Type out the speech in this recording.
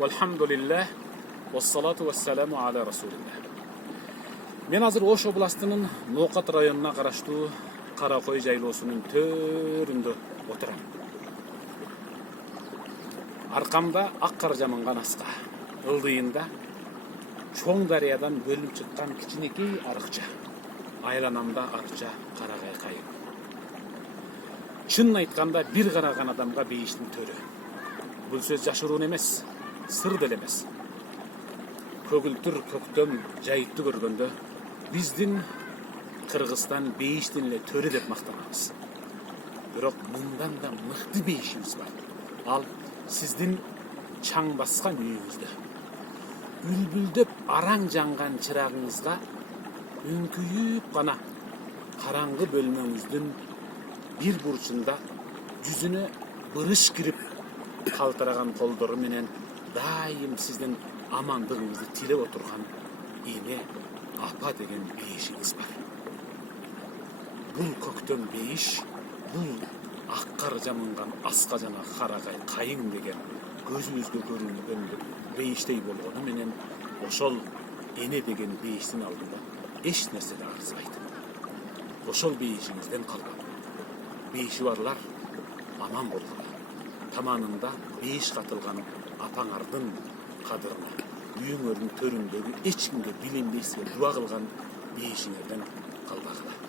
Velhamdülillah. Vessalatu vesselamu ala Rasulillah. Men azır Oş oblastının Ноқат rayonuna qaraştуу Каракой жайлоосунун төрүндө отурам. Аркамда ак кар жаманган аска, ылдыйында чоң дарыядан бөлүнүп чыккан кичинекей арыкча, айланамда арча карагай кайын. Чынын айтканда бир караган адамга бейиштин төрү. Бул сөз жашыруун эмес, сыр деле эмес. Көгүлтүр көктөм жайытты көргөндө биздин Кыргызстан бейиштин эле төрү деп мактанабыз. Бирок мындан да мыкты бейишибиз бар. Ал сиздин чаң баскан үйүңүздө. Үлбүлдөп араң жанган чырагыңызга үңкүйүп гана караңгы бөлмөңүздүн бир бурчунда жүзүнө бырыш кирип калтыраган колдору менен дайым сиздин амандыгыңызды тилеп отурган эне, апа деген бейишиңиз бар. Бул көктөм бейиш, бул ак кар жаманган аска жана карагай кайың деген көзүбүзгө көрүнгөн бейиштей болгону менен ошол эне деген бейиштин алдында эч нерсе да арзыбайт. Ошол бейишиңизден калбап, бейиши барлар аман болгула. Таманында бейиш катылган апаңардын кадырына, үйүңөрдүн төрүндөгү эч кимге билинбейсиз дуа кылган бейишиңерден калбагыла.